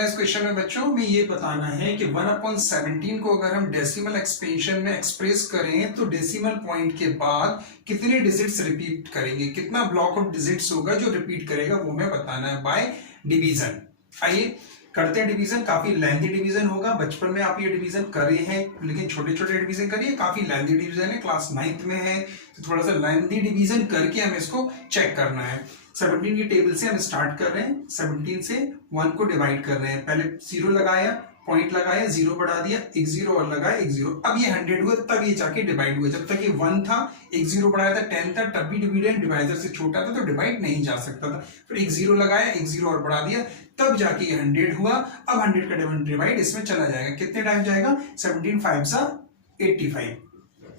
करना है इस क्वेश्चन में बच्चों, हमें ये बताना है कि 1/17 को अगर हम डेसिमल एक्सपेंशन में एक्सप्रेस करें तो डेसिमल पॉइंट के बाद कितने डिजिट्स रिपीट करेंगे, कितना ब्लॉक ऑफ डिजिट्स होगा जो रिपीट करेगा, वो हमें बताना है बाय डिवीजन। आइए करते हैं डिवीजन। काफी लेंथी डिवीजन होगा, बचपन में आप ये डिवीजन कर रहे हैं लेकिन छोटे छोटे डिवीजन करिए, काफी लेंथी डिवीजन है, क्लास 9th में है तो थोड़ा सा लेंथी डिवीजन करके हमें इसको चेक करना है। 17 की टेबल से हम स्टार्ट कर रहे हैं, 17 से 1 को डिवाइड कर रहे हैं। पहले 0 लगाया, पॉइंट लगाया, 0 बढ़ा दिया, एक 0 और लगाया, एक 0। अब ये 100 हुआ तब ये जाके डिवाइड हुआ। जब तक ये 1 था, एक 0 बढ़ाया था, 10 था, तब भी डिविडेंड डिवाइजर से छोटा था तो डिवाइड नहीं जा सकता था। फिर एक 0 लगाया, एक 0 और बढ़ा दिया, तब जाके ये 100 हुआ। अब 100 का डिवाइड इसमें चला जाएगा, कितने टाइम जाएगा? 17 5 सा 85,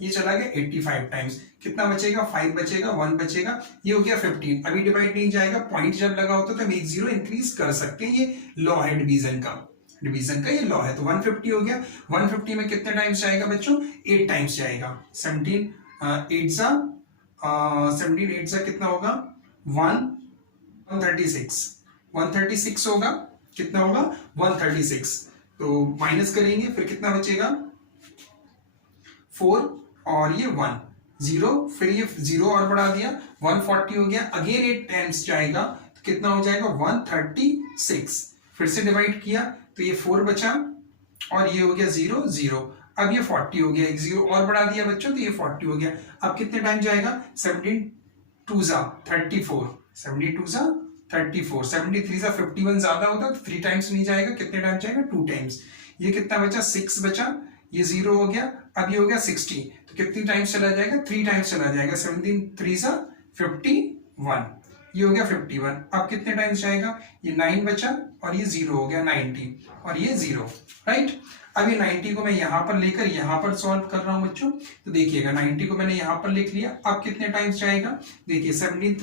ये चला गया 85 टाइम्स। कितना बचेगा? 5 बचेगा, 1 बचेगा, ये हो गया 15। अभी डिवाइड नहीं जाएगा, पॉइंट जब लगा होता तो हम एक 0 इंक्रीज कर सकते हैं। ये लॉ है डिवीजन का ये लॉ है। तो 150 हो गया। 150 में कितने टाइम्स जाएगा बच्चों? 8 टाइम्स जाएगा। 17 8 सा कितना होगा? 136 136 होगा। कितना होगा? 136। तो माइनस करेंगे, फिर कितना बचेगा? 4 और ये 1 0, फिर ये 0 और बढ़ा दिया, 140 हो गया। अगेन 8 टाइम्स जाएगा तो कितना हो जाएगा? 136। फिर से डिवाइड किया तो ये 4 बचा और ये हो गया 0 0। अब ये 40 हो गया, एक 0 और बढ़ा दिया बच्चों तो ये 40 हो गया। अब कितने टाइम जाएगा? 17 2 सा 34, 72 सा 34, 73 सा 51 ज्यादा होता तो 3 टाइम्स नहीं जाएगा। कितने टाइम जाएगा? 2 टाइम्स। ये कितना बचा? 6 बचा, ये 0 हो गया। अब ये हो गया 60, तो कितनी टाइम्स चला जाएगा? 3 टाइम्स चला जाएगा। 17 3 सा 51, ये हो गया 51। अब कितने टाइम्स जाएगा? ये 9 बचा और ये 0 हो गया 90 और ये 0, राइट। अब ये 90 को मैं यहां पर लेकर यहां पर सॉल्व कर रहा हूं बच्चों, तो देखिएगा 90 को मैंने यहां पर लिख लिया। अब कितने टाइम्स जाएगा? देखिए 17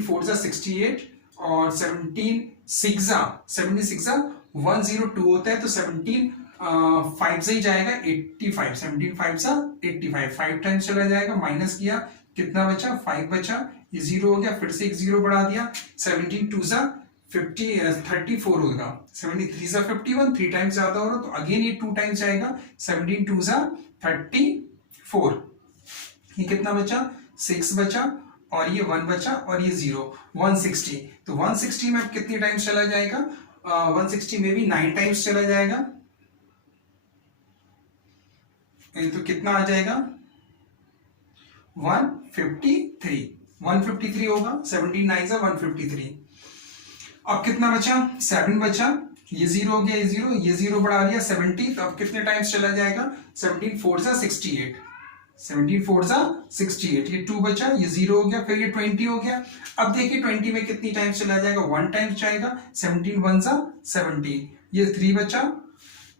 4 सा 68 और 17 6 सा 102 होता है, तो 17 5 से ही जाएगा 85। 17 5 सा 85, 5 टाइम्स चला जाएगा। माइनस किया, कितना बचा? 5 बचा, ये 0 हो गया, फिर से एक 0 बढ़ा दिया। 17 2 सा 34 होगा। 73 सा 51, 3 टाइम्स ज्यादा हो रहा तो अगेन ये 2 टाइम्स जाएगा। 17 2 सा 34, ये कितना बचा? 6 बचा और ये 1 बचा और ये 0, 160। तो 160 में कितनी टाइम्स चला जाएगा? 160 में भी 9 टाइम्स चला जाएगा, तो कितना आ जाएगा? 153 होगा। 17 9 सा 153। अब कितना बचा? 7 बचा, ये 0 हो गया, ये 0, ये 0 बढ़ा दिया 70, तो अब कितने टाइम्स चला जाएगा? 17 4 सा 68, 17 4 सा 68, ये 2 बचा, ये 0 हो गया, फिर ये 20 हो गया। अब देखिए 20 में कितनी टाइम्स चला जाएगा? 1 टाइम्स जाएगा। 17 1 सा 17, ये 3 बचा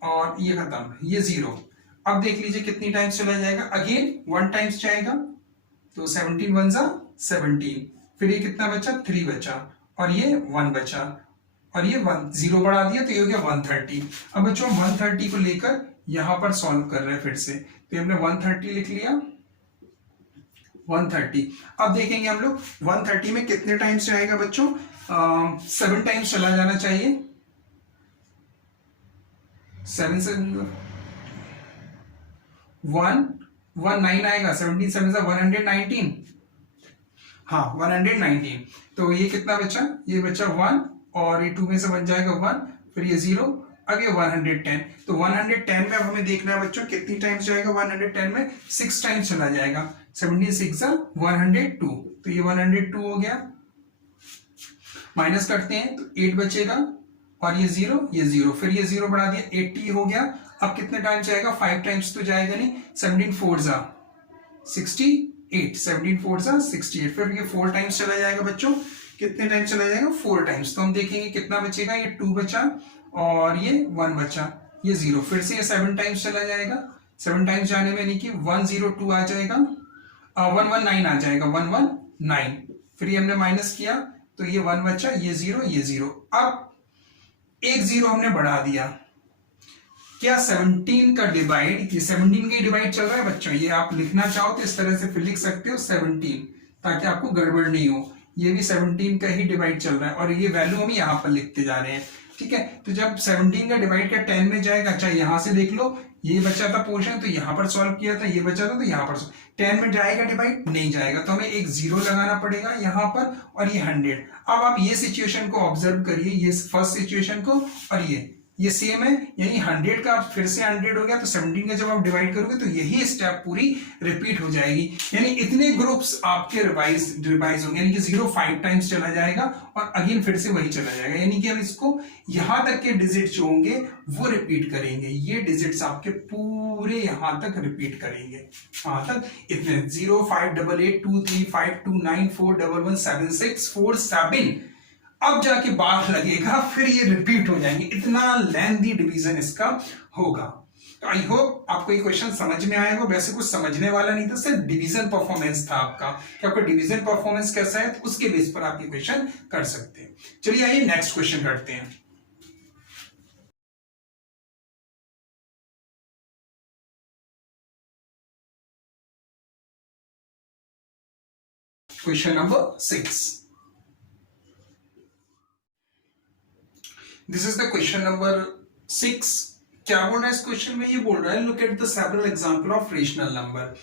और ये खत्म, ये 0। अब देख लीजिए कितनी टाइम्स चला जाएगा? अगेन 1 टाइम्स जाएगा, तो 17 1 सा 17, फिर ये कितना बचा? 3 बचा और ये 1 बचा और ये 1 0 बढ़ा दिया तो ये हो गया 130। अब बच्चों 130 को लेकर यहां पर सॉल्व कर रहे हैं फिर से, तो हमने 130 लिख लिया, 130। अब देखेंगे हम लोग 130 में कितने टाइम्स जाएगा बच्चों? 7 टाइम्स चला जाना चाहिए। 7 से 119 आएगा। 17 7 से 119, हाँ 119। तो ये कितना बचा? ये बचा 1 और ये 2 में से बन जाएगा 1, फिर ये 0, अब ये 110। तो 110 में अब हमें देखना है बच्चों कितनी टाइम्स जाएगा। 110 में 6 टाइम्स चला जाएगा। 17 6 सा 102, तो ये 102 हो गया। माइनस करते हैं तो 8 बचेगा और ये 0, ये 0, फिर ये 0 बढ़ा दिया, 80 हो गया। अब कितने टाइम्स जाएगा? 5 टाइम्स तो जाएगा नहीं। 17 4 सा 68, 17 4 सा 68, फिर ये 4 टाइम्स चला जाएगा बच्चों। कितने टाइम्स चला जाएगा? 4 टाइम्स। तो हम देखेंगे कितना बचेगा। ये 2 बचा और ये 1 बचा, ये 0, फिर से ये 7 टाइम्स चला जाएगा। 7 टाइम्स जाने में यानी कि 102 आ जाएगा, 119 आ जाएगा, 119। फिर ये हमने माइनस किया तो ये 1 बचा, ये 0, ये 0। अब एक 0 हमने बढ़ा दिया। क्या 17 का डिवाइड, ये 17 का डिवाइड चल रहा है बच्चों, ये आप लिखना चाहो तो इस तरह से फिर लिख सकते हो 17, ताकि आपको गड़बड़ नहीं हो। ये भी 17 का ही डिवाइड चल रहा है और ये वैल्यू हम यहाँ पर लिखते जा रहे हैं। ठीक है, तो जब 17 का डिवाइड का 10 में जाएगा, चाहे यहां से देख लो, ये बचा था पोर्शन तो यहां पर सॉल्व किया था, ये बचा था तो यहां पर 10 में जाएगा डिवाइड, नहीं जाएगा, तो हमें एक 0 लगाना पड़ेगा यहां पर, और ये 100। अब आप ये सिचुएशन को ऑब्जर्व करिए, ये फर्स्ट सिचुएशन को, और ये सेम है, यानी 100 का फिर से 100 हो गया, तो 17 का जब आप डिवाइड करोगे तो यही स्टेप पूरी रिपीट हो जाएगी, यानी इतने ग्रुप्स आपके रिवाइज होंगे, यानी कि 0 5 टाइम्स चला जाएगा और अगेन फिर से वही चला जाएगा, यानी कि हम इसको यहां तक के डिजिट जो होंगे वो रिपीट करेंगे, ये डिजिट्स आपके पूरे यहां तक रिपीट करेंगे, यहां तक इतने 0 5 8 8 2 3 5 2 9 4 1 1 7 6 4 7, अब जाके बार लगेगा, फिर ये रिपीट हो जाएंगे, इतना लेंथी डिवीजन इसका होगा। तो आई होप आपको ये क्वेश्चन समझ में आएगा, वैसे कुछ समझने वाला नहीं था, सिर्फ डिवीजन परफॉर्मेंस था आपका, कि आपका डिवीजन परफॉर्मेंस कैसा है, तो उसके बेस पर आप ये क्वेश्चन कर सकते हैं। चलिए आइए नेक्स्ट क्वेश्चन करते हैं। Question number 6, this is the question number 6। क्या बोल रहा है इस क्वेश्चन में, ये बोल रहा है look at the several example of rational number,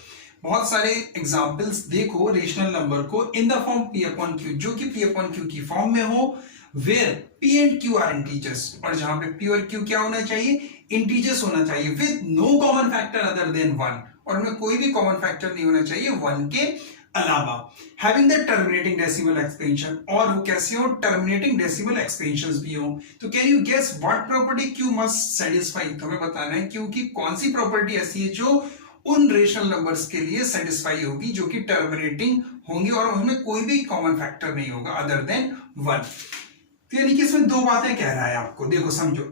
बहुत सारे एग्जांपल्स देखो रेशनल नंबर को in the form p upon q, जो कि p अपॉन q की फॉर्म में हो, where p and q are integers, और जहां पे p और q क्या होना चाहिए, इंटीजर्स होना चाहिए, with no common factor other than 1, और उनमें कोई भी कॉमन फैक्टर नहीं होना चाहिए 1 के अलावा, having the terminating decimal expansion, और वो कैसे हो, टर्मिनेटिंग डेसिमल एक्सपेंशंस भी हो। तो can you guess what property Q must satisfy, तो हमें बताना है Q की कौन सी प्रॉपर्टी ऐसी है जो उन रेशनल नंबर्स के लिए सेटिस्फाई होगी जो कि टर्मिनेटिंग होंगे और उसमें कोई भी कॉमन फैक्टर नहीं होगा अदर देन 1। तो यानी कि इसमें दो बातें कह रहा है आपको, देखो समझो,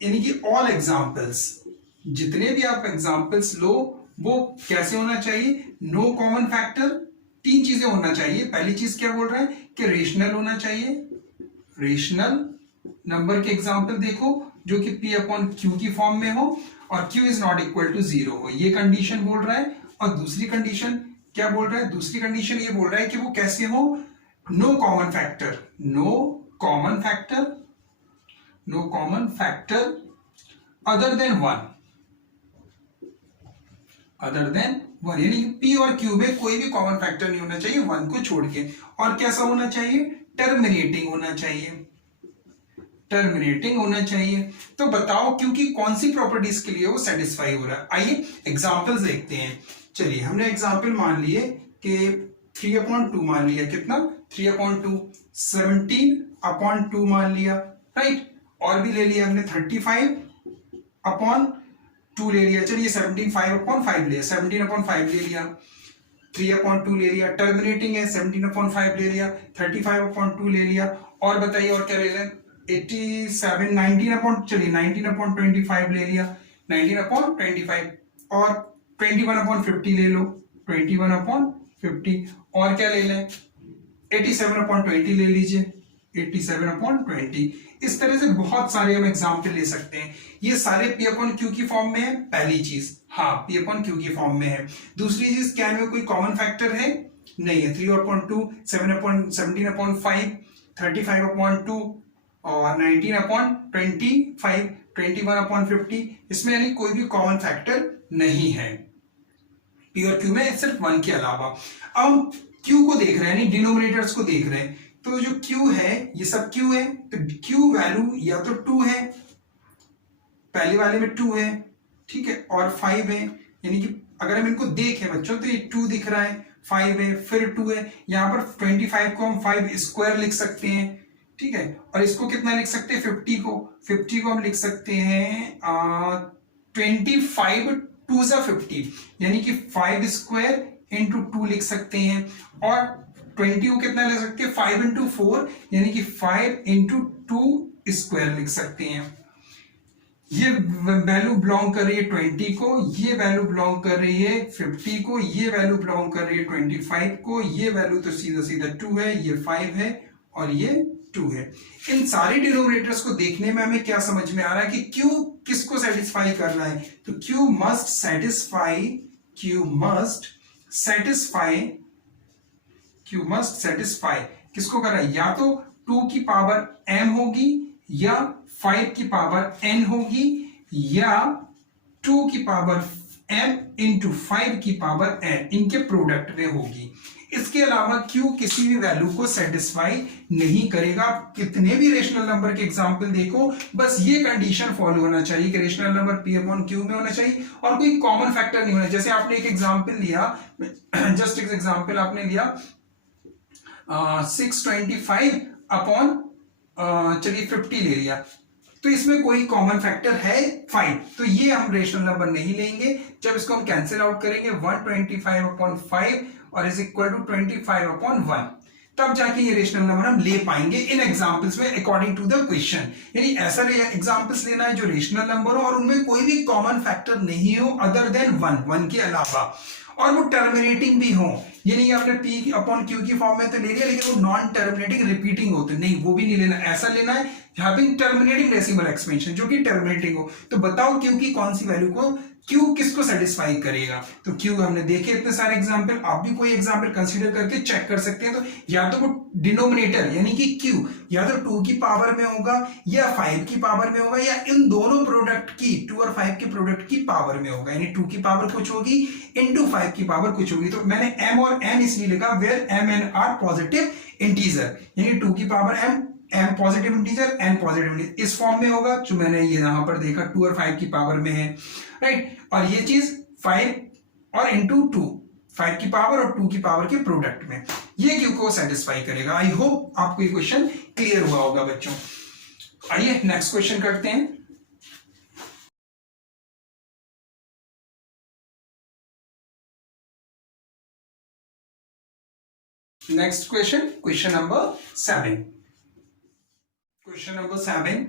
यानी कि ऑल एग्जाम्पल्स, जितने भी आप एग्जाम्पल्स लो वो कैसे होना चाहिए, नो कॉमन फैक्टर, तीन चीजें होना चाहिए। पहली चीज क्या बोल रहा है कि रेशनल होना चाहिए, रेशनल नंबर के एग्जांपल देखो जो कि p अपॉन q की फॉर्म में हो और q is not equal to 0 हो, ये कंडीशन बोल रहा है। और दूसरी कंडीशन क्या बोल रहा है, दूसरी कंडीशन ये बोल रहा है कि वो कैसे हो, no common factor, no common factor, no common factor other than 1, other than 1, यानी p और q में कोई भी कॉमन फैक्टर नहीं होना चाहिए 1 को छोड़ के, और कैसा होना चाहिए, टर्मिनेटिंग होना चाहिए, टर्मिनेटिंग होना चाहिए। तो बताओ q की कौन सी प्रॉपर्टीज के लिए वो सेटिस्फाई हो रहा है, आइए एग्जांपल्स देखते हैं। चलिए हमने एग्जांपल मान लिए कि 3/2 मान लिया, कितना 3/2, 17/2 मान लिया, राइट, और भी ले लिया हमने 35/2 ले लिया, चलिए 17 5/5 लिया, 17/5 ले लिया, 3/2 ले लिया, टर्मिनेटिंग है 17/5 ले लिया, 35/2 ले लिया, और बताइए और क्या ले लें, 87 चलिए 19/25 ले लिया, 19/25, और 21/50 ले लो, 21/50, और क्या ले लें 87/20 ले लीजिए, 87/20। इस तरह से बहुत सारे हम एग्जाम्पल ले सकते हैं। ये सारे p अपॉन q की फॉर्म में है, पहली चीज, हाँ p अपॉन q की फॉर्म में है। दूसरी चीज क्या में कोई कॉमन फैक्टर है, नहीं है, 3/2, 17/5, 35/2 और 19/25, 21/50, इसमें यानी कोई भी कॉमन फैक्टर नहीं है p और q में सिर्फ 1 के अलावा। अब q को देख रहे हैं, यानी डिनोमिनेटर्स को देख रहे हैं, तो जो q है ये सब q है, तो q वैल्यू या तो 2 है, पहले वाले में 2 है, ठीक है, और 5 है, यानी कि अगर हम इनको देखें बच्चों तो ये 2 दिख रहा है, 5 है, फिर 2 है, यहां पर 25 को हम 5 स्क्वायर लिख सकते हैं, ठीक है, और इसको कितना लिख सकते हैं, 50 को हम लिख सकते हैं 25 2 सा 50, यानी कि 5 स्क्वायर इंटू 2 लिख सकते हैं, और 20 को कितना लिख सकते हैं 5 इंटू 4, यानी कि 5 इंटू 2 स्क्वायर लिख सकते हैं। ये वैल्यू बिलोंग कर रही है 20 को, ये वैल्यू बिलोंग कर रही है 50 को, ये वैल्यू बिलोंग कर रही है 25 को, ये वैल्यू तो सीधा सीधा 2 है, ये 5 है और ये 2 है। इन सारे डिनोमिनेटर्स को देखने में हमें क्या समझ में आ रहा है कि Q किसको सेटिस्फाई कर रहा है, तो Q मस्ट सेटिस्फाई किसको कर रहा है, या तो 2 की पावर m होगी या 5 की पावर n होगी या 2 की पावर m इंटू 5 की पावर n, इनके प्रोडक्ट में होगी। इसके अलावा q किसी भी वैल्यू को सेटिस्फाई नहीं करेगा। कितने भी रेशनल नंबर के एग्जांपल देखो, बस ये कंडीशन फॉलो होना चाहिए कि rational number p upon q में होना चाहिए और कोई कॉमन फैक्टर नहीं होना। जैसे आपने एक एग्जांपल लिया, जस्ट एक एग्जांपल आपने लिया 625 अपॉन चलिए 50 ले लिया, तो इसमें कोई कॉमन फैक्टर है 5, तो ये हम रेशनल नंबर नहीं लेंगे। जब इसको हम कैंसिल आउट करेंगे 125 अपॉन 5 और इज इक्वल टू 25 अपॉन 1, तब जाके ये रेशनल नंबर हम ले पाएंगे इन एग्जांपल्स में अकॉर्डिंग टू द क्वेश्चन। यानी ऐसा एग्जांपल्स लेना है जो रेशनल नंबर हो और उनमें कोई भी कॉमन फैक्टर नहीं हो अदर देन 1 के अलावा, और वो टर्मिनेटिंग भी हो। ये नहीं आपने p अपॉन q की फॉर्म में तो ले लिया लेकिन वो नॉन टर्मिनेटिंग रिपीटिंग होते नहीं, वो भी नहीं लेना। ऐसा लेना है हैविंग टर्मिनेटिंग डेसिमल एक्सपेंशन, जो कि टर्मिनेटिंग हो। तो बताओ q की कौन सी वैल्यू को, q किसको सेटिस्फाई करेगा। तो q हमने देखे इतने सारे एग्जांपल, आप भी कोई एग्जांपल कंसीडर करके चेक कर सकते हैं। तो या तो वो डिनोमिनेटर यानी कि q या तो 2 की पावर में होगा या 5 की पावर में होगा या इन दोनों प्रोडक्ट की 2 और 5 के प्रोडक्ट की पावर में होगा। यानी 2 की पावर कुछ होगी इनटू 5 की पावर कुछ होगी। तो मैंने m और n इसलिए लिखा where m and r positive integer, यानी 2 की power m positive integer n positive integer इस फॉर्म में होगा जो मैंने ये यहां पर देखा 2 और 5 की पावर में है, राइट। और ये चीज 5 और इंटू 2, 5 की पावर और 2 की पावर के प्रोडक्ट में, ये क्यू को सेटिस्फाई करेगा। आई होप आपको ये क्वेश्चन क्लियर हुआ होगा बच्चों। आइए नेक्स्ट क्वेश्चन करते हैं। Next question, question number 7। Question number 7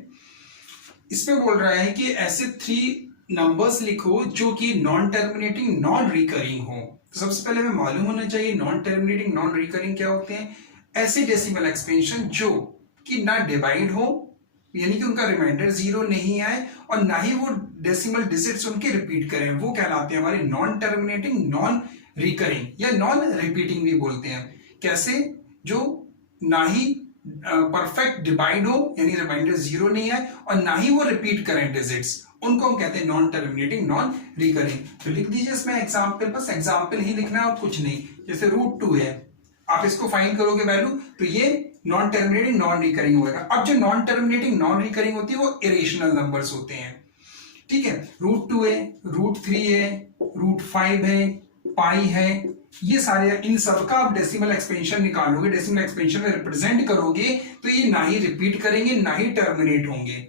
इसमें बोल रहा है कि ऐसे 3 नंबर्स लिखो जो कि नॉन टर्मिनेटिंग नॉन रिकरिंग हो। तो सबसे पहले हमें मालूम होना चाहिए नॉन टर्मिनेटिंग नॉन रिकरिंग क्या होते हैं। ऐसे डेसिमल एक्सपेंशन जो कि ना डिवाइड हो, यानी कि उनका रिमाइंडर 0 नहीं आए और ना ही वो डेसिमल डिजिट्स उनके रिपीट करें, वो कहलाते हैं हमारे नॉन टर्मिनेटिंग नॉन रिकरिंग या नॉन रिपीटिंग भी बोलते हैं। कैसे, जो ना ही परफेक्ट डिवाइड हो यानी रिमाइंडर 0 नहीं है और ना ही वो रिपीट करें डिजिट्स, उनको हम कहते हैं नॉन टर्मिनेटिंग नॉन रिकरिंग। तो लिख दीजिए इसमें एग्जांपल, बस एग्जांपल ही लिखना है और कुछ नहीं। जैसे √2 है, आप इसको फाइंड करोगे वैल्यू तो ये नॉन टर्मिनेटिंग नॉन रिकरिंग होगा। अब जो नॉन टर्मिनेटिंग नॉन रिकरिंग होती है वो इरेशनल नंबर्स होते हैं, ठीक है। √2 है, √3 है, √5 है, पाई है, ये सारे, इन सबका आप डेसिमल एक्सपेंशन निकालोगे, डेसिमल एक्सपेंशन में रिप्रेजेंट करोगे तो ये ना ही रिपीट करेंगे ना ही टर्मिनेट होंगे,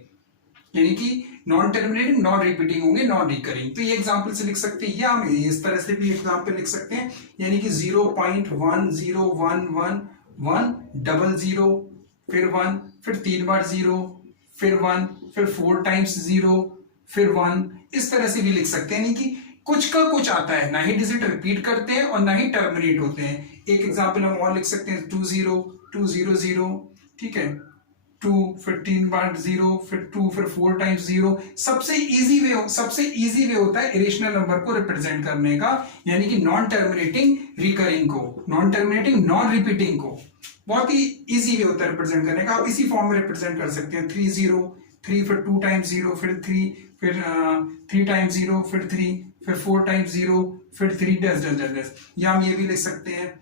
यानी कि नॉन टर्मिनेटिंग नॉन रिपीटिंग होंगे नॉन रिकरिंग। तो ये एग्जांपल से लिख सकते हैं या हम इस तरह से भी एग्जांपल लिख सकते हैं, यानी कि 0.1011100 फिर 1 फिर 3 बार 0 फिर 1 फिर 4 टाइम्स 0 फिर 1, इस तरह से भी लिख सकते हैं। यानी कि कुछ का कुछ आता है, ना ही डिजिट रिपीट करते हैं और ना ही टर्मिनेट होते हैं। एक एग्जांपल हम और लिख सकते हैं 20200, ठीक है, 2 फिर 3 बार 0 फिर 2 फिर 4 टाइम्स 0। सबसे इजी वे होता है इरेशनल नंबर को रिप्रेजेंट करने का, यानी कि नॉन टर्मिनेटिंग रिकरिंग को, नॉन टर्मिनेटिंग नॉन रिपीटिंग को बहुत ही इजी वे होता है रिप्रेजेंट करने का। आप इसी फॉर्म में रिप्रेजेंट कर सकते हैं 3 फिर 2 टाइम्स 0 फिर 3 फिर 3 टाइम्स 0 फिर 3 फिर 4 टाइम्स 0 फिर 3 डैश डैश डैश डैश। या हम ये भी लिख सकते हैं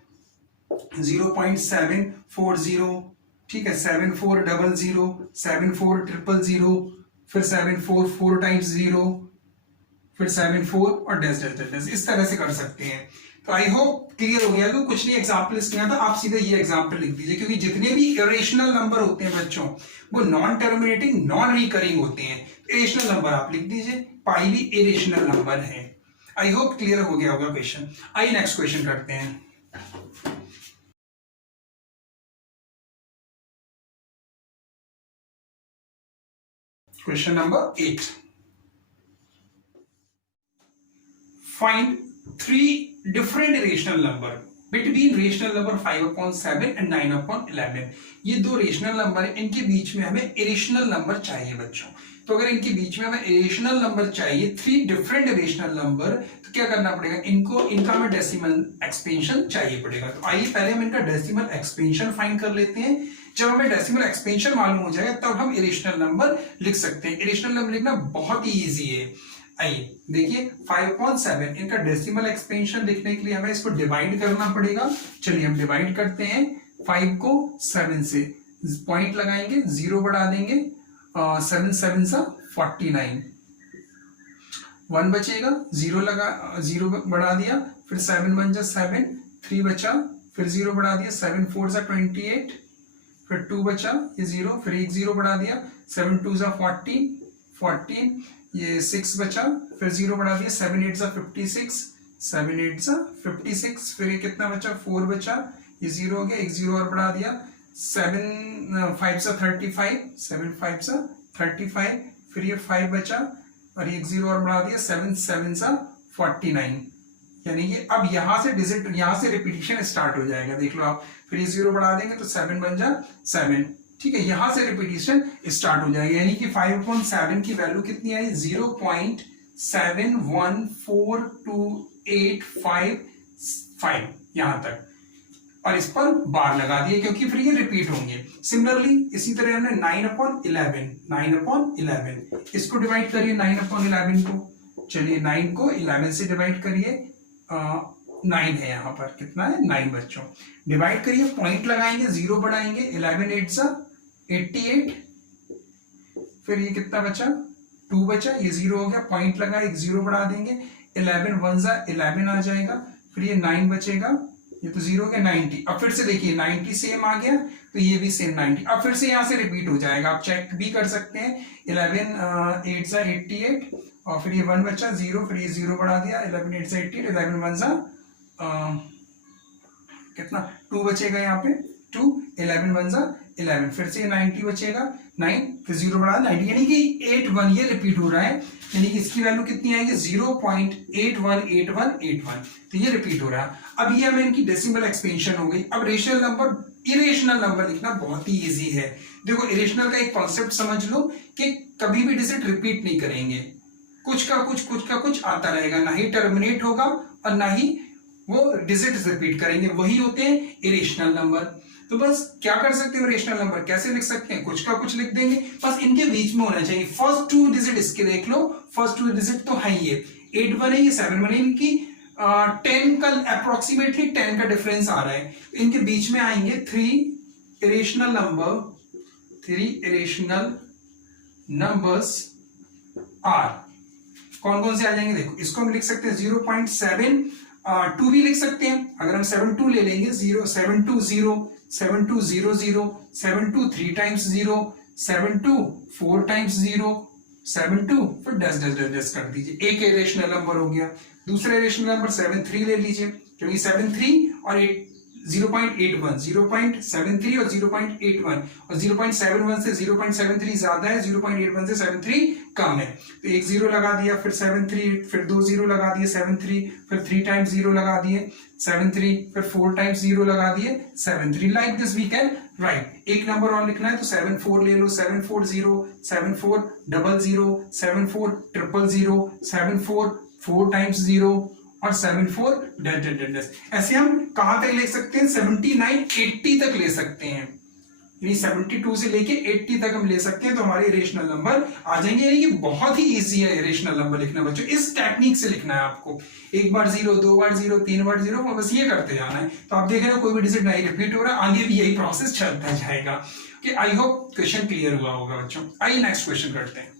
0.740, ठीक है, 7400 74000 फिर 74 4 टाइम्स 0 फिर 74 और डैश डैश डैश, इस तरह से कर सकते हैं। तो आई होप क्लियर हो गया। तो कुछ नहीं एग्जांपल इसमें आता, आप सीधे ये एग्जांपल लिख दीजिए, क्योंकि जितने भी इरेशनल नंबर होते हैं बच्चों वो नॉन टर्मिनेटिंग नॉन रिकरिंग होते हैं। इरेशनल नंबर आप लिख दीजिए, पाई भी इरेशनल नंबर है। आई होप क्लियर हो गया होगा क्वेश्चन। आइए नेक्स्ट क्वेश्चन करते हैं। Question number 8, find 3 different rational number between rational number 5/7 and 9/11। ये 2 रेशनल नंबर है, इनके बीच में हमें इरेशनल नंबर चाहिए बच्चों। तो अगर इनके बीच में हमें इरेशनल नंबर चाहिए, 3 डिफरेंट इरेशनल नंबर, तो क्या करना पड़ेगा, इनका हमें डेसिमल एक्सपेंशन चाहिए पड़ेगा। तो आइए पहले हम इनका डेसिमल एक्सपेंशन फाइंड कर लेते हैं। जब हमें डेसिमल एक्सपेंशन मालूम हो जाएगा तब हम इरेशनल नंबर लिख सकते हैं। इरेशनल नंबर लिखना बहुत ही ईजी है। आइए देखिए 5.7 इनका डेसिमल एक्सपेंशन लिखने के लिए हमें इसको डिवाइड करना पड़ेगा। चलिए हम डिवाइड करते हैं 5 को 7 से, पॉइंट लगाएंगे, 0 बढ़ा देंगे, 7 7 सा 49, 1 बचेगा, 0 लगा, 0 बढ़ा दिया, फिर 7 बन जा 7, 3 बचा, फिर 0 बढ़ा दिया, 7 4 सा 28, फिर 2 बचा, ये 0, फिर एक 0 बढ़ा दिया, 7 2 सा 14, ये 6 बचा, फिर 0 बढ़ा दिया, 7 8 सा 56, 7 8 सा 56, फिर ये कितना बचा, 4 बचा, ये 0 हो गया, एक 0 और बढ़ा दिया, 7 5 सा 35, 7 5 सा 35, फिर ये 5 बचा और एक 0 और बढ़ा दिया, 7 7 सा 49। यानी कि अब यहां से डिजिट, यहां से रिपीटिशन स्टार्ट हो जाएगा, देख लो आप, फिर ये 0 बढ़ा देंगे तो 7 बन जा 7, ठीक है, यहां से रिपीटिशन स्टार्ट हो जाएगी। यानी कि 5.7 की वैल्यू कितनी आई, 0.714285 यहां तक, और इस पर बार लगा दिए क्योंकि फिर ये रिपीट होंगे। सिमिलरली इसी तरह हमने 9/11 इसको डिवाइड करिए 9/11 को। चलिए 9 को 11 से डिवाइड करिए, 9 है यहाँ पर, कितना है 9 बच्चों, डिवाइड करिए, पॉइंट लगाएंगे, 0 बढ़ाएंगे, 11 8 सा 88, फिर ये कितना बचा, 2 बचा, ये 0 हो गया, पॉइंट लगा, एक 0 बढ़ा देंगे, 11 1 सा 11 आ जाएगा, फिर ये 9 बचेगा, ये तो 0 हो गया, 90। अब फिर से देखिए 90 सेम आ गया, तो ये भी सेम 90। अब फिर से यहां से रिपीट हो जाएगा, आप चेक भी कर सकते हैं, 11 8 सा 88, और फिर ये 1 बचा, 0, फिर ये 0 बढ़ा दिया, 11 8 सा 88, 11 1 सा कितना, 2 बचेगा यहाँ पे, 2, 11 1 सा 11, फिर से 90 बचेगा, 9, फिर 0 बढ़ा 90, यानी कि 8 1 ये रिपीट हो रहा है, यानी कि इसकी वैल्यू कितनी आएगी, 0.818181, तो ये रिपीट हो रहा है। अब ये हमें इनकी डेसिमल एक्सपेंशन हो गई। अब रेशनल नंबर, इरेशनल नंबर लिखना बहुत ही इजी है। देखो इरेशनल का एक कॉन्सेप्ट समझ लो कि कभी भी डिजिट रिपीट नहीं करेंगे, कुछ का कुछ आता रहेगा, ना ही टर्मिनेट होगा और ना ही वो डिजिट रिपीट करेंगे, वही होते हैं इरेशनल नंबर। तो बस क्या कर सकते हैं, रेशनल नंबर कैसे लिख सकते हैं, कुछ का कुछ लिख देंगे, बस इनके बीच में होना चाहिए। फर्स्ट 2 डिजिट इसके देख लो, फर्स्ट 2 डिजिट तो है ये 8 1 है, ये 7 1 है, इनकी 10 का अप्रोक्सीमेटली 10 का डिफरेंस आ रहा है, इनके बीच में आएंगे 3 इरेशनल नंबर्स आर। कौन कौन से आ जाएंगे, देखो इसको हम लिख सकते हैं 0.72 भी लिख सकते हैं, अगर हम 72 ले लेंगे, 0 7 2 0 0, 7 2 3 टाइम्स 0, 7 2 4 टाइम्स 0, 7 2 फिर डस कर दीजिए, एक इरेशनल नंबर हो गया। दूसरा इरेशनल नंबर 7 3 ले लीजिए, क्योंकि 7 3 और 0.81, 0.73 और 0.81, और 0.71 से 0.73 ज्यादा है, 0.81 से 73 कम है, तो एक 0 लगा दिया, फिर 7 3, फिर 2 0 लगा दिए 7 3, फिर 3 टाइम्स 0 लगा दिए 7 3, फिर 4 टाइम्स 0 लगा दिए 7 3। Like this we can write. एक नंबर और लिखना है तो 7 4 ले लो, 7 4 0, 7 4 00, 7 4 000, 7 4 4 टाइम्स 0 और 7 4 डैश। ऐसे हम कहां तक ले सकते हैं, 79 80 तक ले सकते हैं, यानी 72 से लेके 80 तक हम ले सकते हैं, तो हमारे रेशनल नंबर आ जाएंगे। यानी कि बहुत ही इजी है रेशनल नंबर लिखना बच्चों, इस टेक्निक से लिखना है आपको, एक बार 0, 2 बार 0, 3 बार 0, बस ये करते जाना है। तो आप देख रहे हो कोई भी डिजिट नहीं रिपीट हो रहा है, आगे भी यही प्रोसेस चलता जाएगा। कि आई होप क्वेश्चन क्लियर हुआ होगा बच्चों। आइए नेक्स्ट क्वेश्चन करते हैं।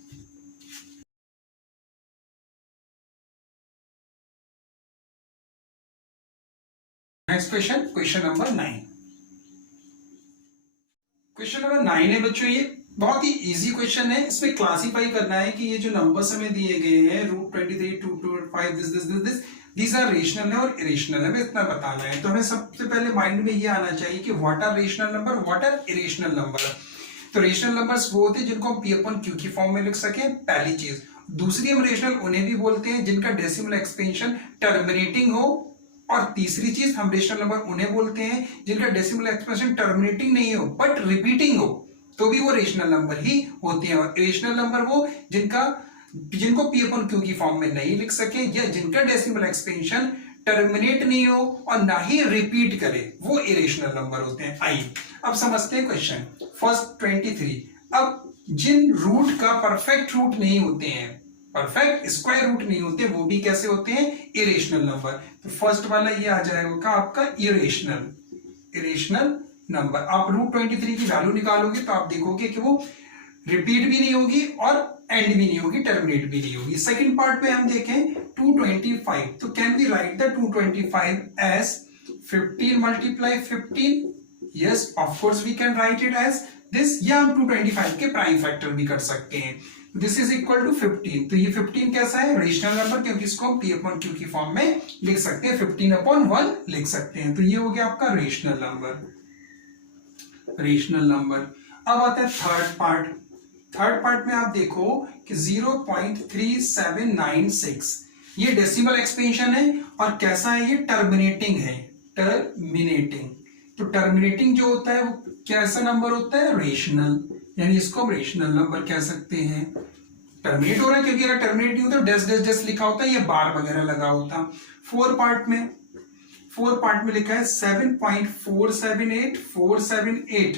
Next question, question number 9। Question number 9 है बच्चों, ये बहुत ही इजी क्वेश्चन है। इसमें क्लासिफाई करना है कि ये जो नंबर्स हमें दिए गए हैं √23, 225, दिस आर रेशनल है और इरेशनल है, इतना बताना है। तो हमें सबसे पहले माइंड में ये आना चाहिए कि what are rational number, what are irrational number. तो रेशनल नंबर्स वो होते हैं जिनको हम P/Q की फॉर्म में लिख सके, पहली चीज। दूसरी, हम रेशनल उन्हें भी बोलते हैं जिनका डेसिमल एक्सपेंशन टर्मिनेटिंग हो, और तीसरी चीज हम रेशनल नंबर उन्हें बोलते हैं जिनका डेसिमल एक्सपेंशन टर्मिनेटिंग नहीं हो बट रिपीटिंग हो, तो भी वो रेशनल नंबर ही होते हैं। और रेशनल नंबर वो जिनको P/Q की फॉर्म में नहीं लिख सके, या जिनका डेसिमल एक्सपेंशन टर्मिनेट नहीं हो और ना ही रिपीट करे, वो इरेशनल नंबर होते हैं। आइए अब समझते हैं क्वेश्चन। फर्स्ट 23, अब जिन रूट का परफेक्ट रूट नहीं होते हैं, परफेक्ट स्क्वायर रूट नहीं होते, वो भी कैसे होते हैं, इरेशनल नंबर। तो फर्स्ट वाला ये आ जाएगा आपका इरेशनल नंबर। आप रूट 23 की वैल्यू निकालोगे तो आप देखोगे कि वो रिपीट भी नहीं होगी और एंड भी नहीं होगी, टर्मिनेट भी नहीं होगी। सेकंड पार्ट में हम देखें 225, तो can we write the 225 as 15 multiply 15? Yes, of course we can write it as this, या हम 225 के प्राइम फैक्टर भी कर सकते हैं। दिस इज इक्वल टू 15, तो ये 15 कैसा है, रेशनल नंबर, क्योंकि इसको हम p अपॉन q की फॉर्म में लिख सकते हैं, 15 अपॉन 1 लिख सकते हैं। तो ये हो गया आपका रेशनल नंबर। अब आता है थर्ड पार्ट में आप देखो कि 0.3796, ये डेसिमल एक्सपेंशन है और कैसा है, ये टर्मिनेटिंग है, तो टर्मिनेटिंग जो होता है वो कैसा नंबर होता है, रेशनल, यानी इसको हम रेशनल नंबर कह सकते हैं। टर्मिनेट हो रहा है क्योंकि अगर टर्मिनेट नहीं होता डैश डैश डैश लिखा होता है, ये बार वगैरह लगा होता। फोर पार्ट में लिखा है 7.478478।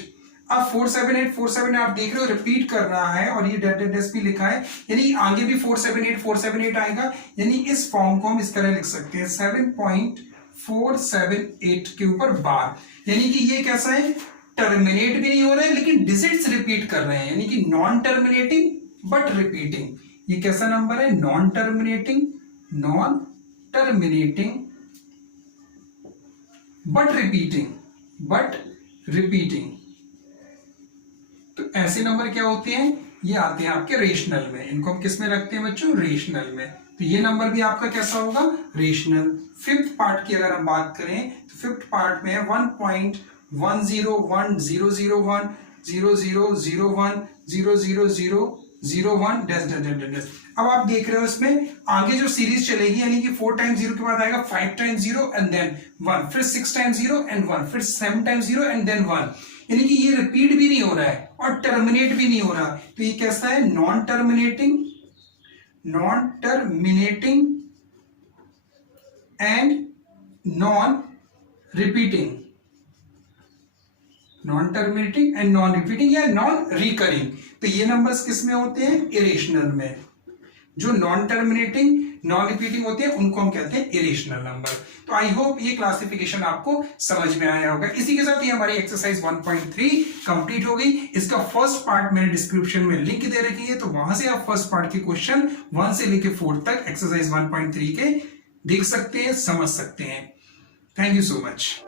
अब 478 आप देख रहे हो रिपीट कर रहा है और ये डैश डैश भी लिखा है, यानी आगे भी 478 आएगा, यानी इस फॉर्म को हम इस तरह लिख सकते हैं 7.478 के ऊपर बार, यानी कि ये कैसा है, टर्मिनेट भी नहीं हो रहा है लेकिन डिजिट्स रिपीट कर रहे हैं, यानी कि नॉन टर्मिनेटिंग बट रिपीटिंग। ये कैसा नंबर है, नॉन टर्मिनेटिंग बट रिपीटिंग। तो ऐसे नंबर क्या होते हैं, ये आते हैं आपके रेशनल में, इनको हम किस में रखते हैं बच्चों, रेशनल में। तो ये नंबर भी आपका कैसा होगा, रेशनल। फिफ्थ पार्ट की अगर हम बात करें तो फिफ्थ पार्ट में है 1.10100100010001 डैश डैश डैश डैश। अब आप देख रहे हो इसमें आगे जो सीरीज चलेगी, यानी कि 4 टाइम्स 0 के बाद आएगा 5 टाइम्स 0 एंड देन 1, फिर 6 टाइम्स 0 एंड 1, फिर 7 टाइम्स 0 एंड देन 1, यानी कि ये रिपीट भी नहीं हो रहा है और टर्मिनेट भी नहीं हो रहा। तो ये कैसा है, non terminating and non repeating या नॉन रिकरिंग। तो ये नंबर्स किस में होते हैं, इरेशनल में। जो नॉन टर्मिनेटिंग नॉन रिपीटिंग होते हैं उनको हम कहते हैं इरेशनल नंबर। तो आई होप ये क्लासिफिकेशन आपको समझ में आया होगा। इसी के साथ ये हमारी एक्सरसाइज 1.3 कंप्लीट हो गई। इसका फर्स्ट पार्ट मैंने डिस्क्रिप्शन में लिंक दे रखी है, तो वहां से आप फर्स्ट पार्ट के क्वेश्चन 1 से लेकर 4 तक एक्सरसाइज 1.3 के देख सकते हैं, समझ सकते हैं। Thank you so much.